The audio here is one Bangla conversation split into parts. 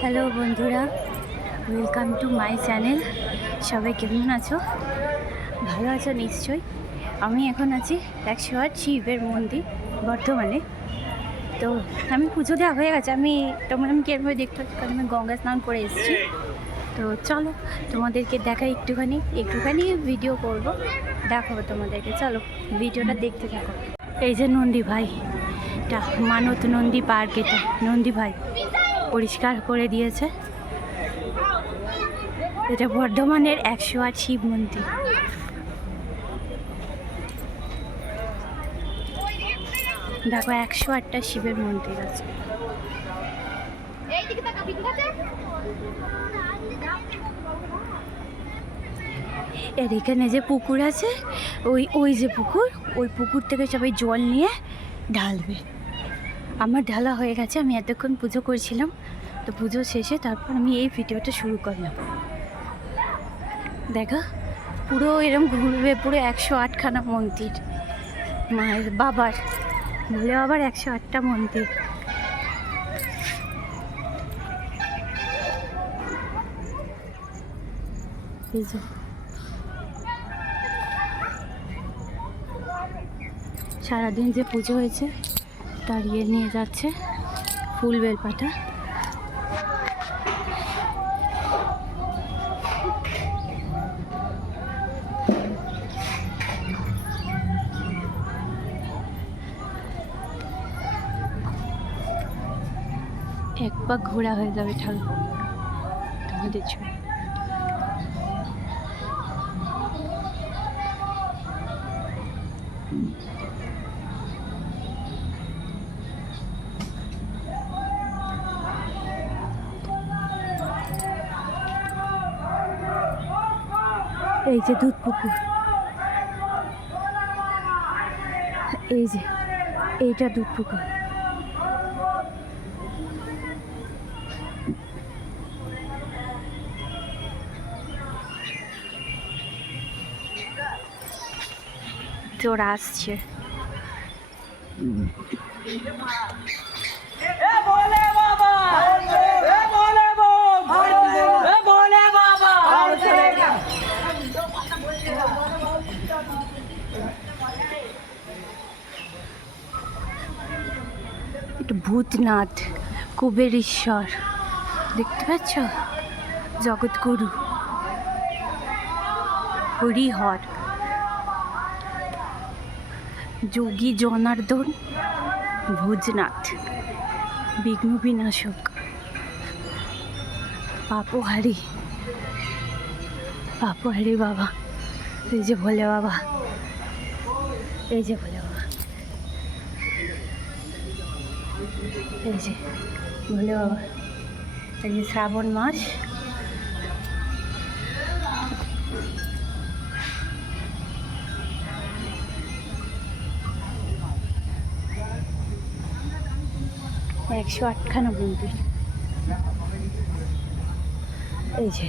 হ্যালো বন্ধুরা। ওয়েলকাম টু মাই চ্যানেল সবাই কেমন আছো? ভালো আছো নিশ্চয়ই। আমি এখন আছি একশো আট শিবের মন্দির, বর্ধমানে। তো আমি পুজো দেওয়া হয়ে গেছে। আমি তোমরা আমি কীভাবে দেখতে পাচ্ছি কারণ আমি গঙ্গা স্নান করে এসেছি। তো চলো, তোমাদেরকে দেখাই একটুখানি। একটুখানি ভিডিও করব। দেখাবো তোমাদেরকে। চলো ভিডিওটা দেখতে থাকো। এই যে নন্দী ভাই, এটা মানত নন্দী পার্ক এটা। নন্দী ভাই পরিষ্কার করে দিয়েছে। এটা বর্ধমানের একশো আট শিব মন্দির। দেখো একশো আটটা শিবের মন্দির আছে। এর এখানে যে পুকুর আছে, ওই ওই যে পুকুর ওই পুকুর থেকে সবাই জল নিয়ে ঢালবে আমার ঢালা হয়ে গেছে, আমি এতক্ষণ পুজো করছিলাম। তো পুজো শেষে তারপর আমি এই ভিডিওটা শুরু করলাম। দেখা, পুরো এরম ঘুরবে, পুরো একশো আটখানা মন্দির। মায়ের বাবার, বলে আবার একশো আটটা মন্দির। এই যে। সারাদিন যে পুজো হয়েছে, তার ইয়ে নিয়ে যাচ্ছে ফুল বেলপাতা। এক পাক ঘোরা হয়ে যাবে ঠাকুর। তোমাদের ছবি। এই যে দুধ পুকুর। এই যে এইটা দুধ পুকুর। তোরা আসছে ভোলে বাবা এ ভোলে বম এ ভোলে বাবা এটা ভূতনাথ, কুবের ঈশ্বর। দেখতে পাচ্ছ? জগৎগুরু। হরিহর। যোগী জনার্দন, ভোজনাথ। বিঘ্ন বিনাশক। পাপহারি। পাপহারি বাবা। এই যে ভোলে বাবা। এই যে ভোলে বাবা। এই যে ভোলে বাবা, এই যে শ্রাবণ মাস। একশো আটখানা মন্দির এই যে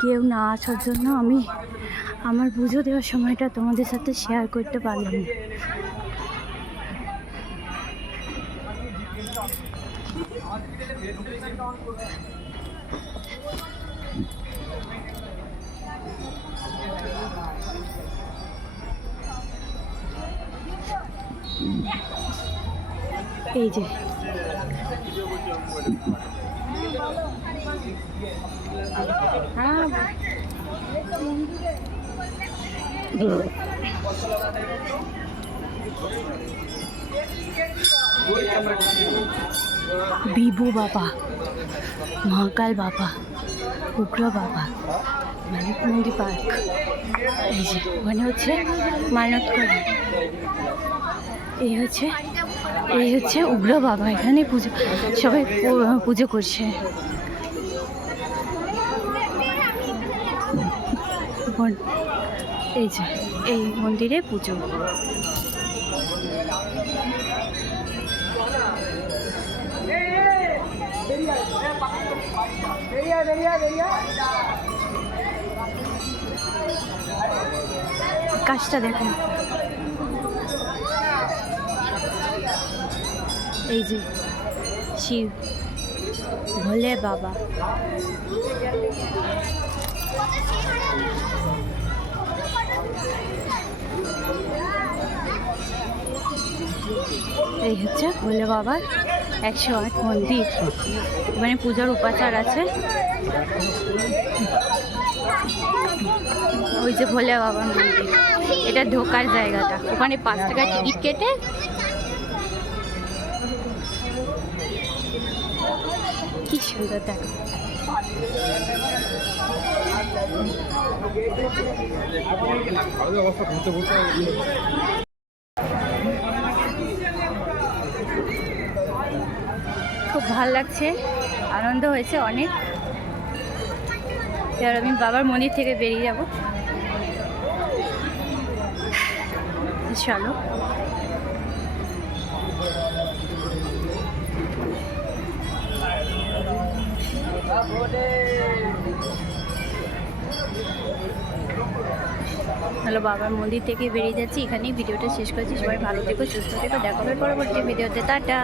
কেউ না আসার জন্য আমি আমার পুজো দেওয়ার সময়টা তোমাদের সাথে শেয়ার করতে পারলাম না। এই যে। হ্যাঁ বিভু বাবা মহাকাল বাবা উগ্র বাবা মানিকমন্দি পার্ক এই যে ওখানে হচ্ছে মানত করে এই হচ্ছে এই হচ্ছে উগ্র বাবা এখানে পুজো, সবাই পুজো করছে। এই যে, এই মন্দিরে পুজো। কাজটা দেখেন এই যে, শিব। ভোলে বাবা। এই হচ্ছে ভোলে বাবার একশো আট মন্দির। মানে পূজার উপাচার আছে। ওই যে ভোলে বাবার মন্দির। এটা ঢোকার জায়গাটা। ওখানে পাঁচ টাকা টিকিট কেটে কি সুন্দর দেখো। খুব ভালো লাগছে, আনন্দ হয়েছে অনেক। এবার আমি বাবার মন্দির থেকে বেরিয়ে যাব। চলো। হ্যালো, বাবার মন্দির থেকে বেরিয়ে যাচ্ছি। এখানেই ভিডিওটা শেষ করছি। সবাই ভালো থেকো, সুস্থ থেকো। দেখা হবে পরবর্তী ভিডিওতে। টাটা।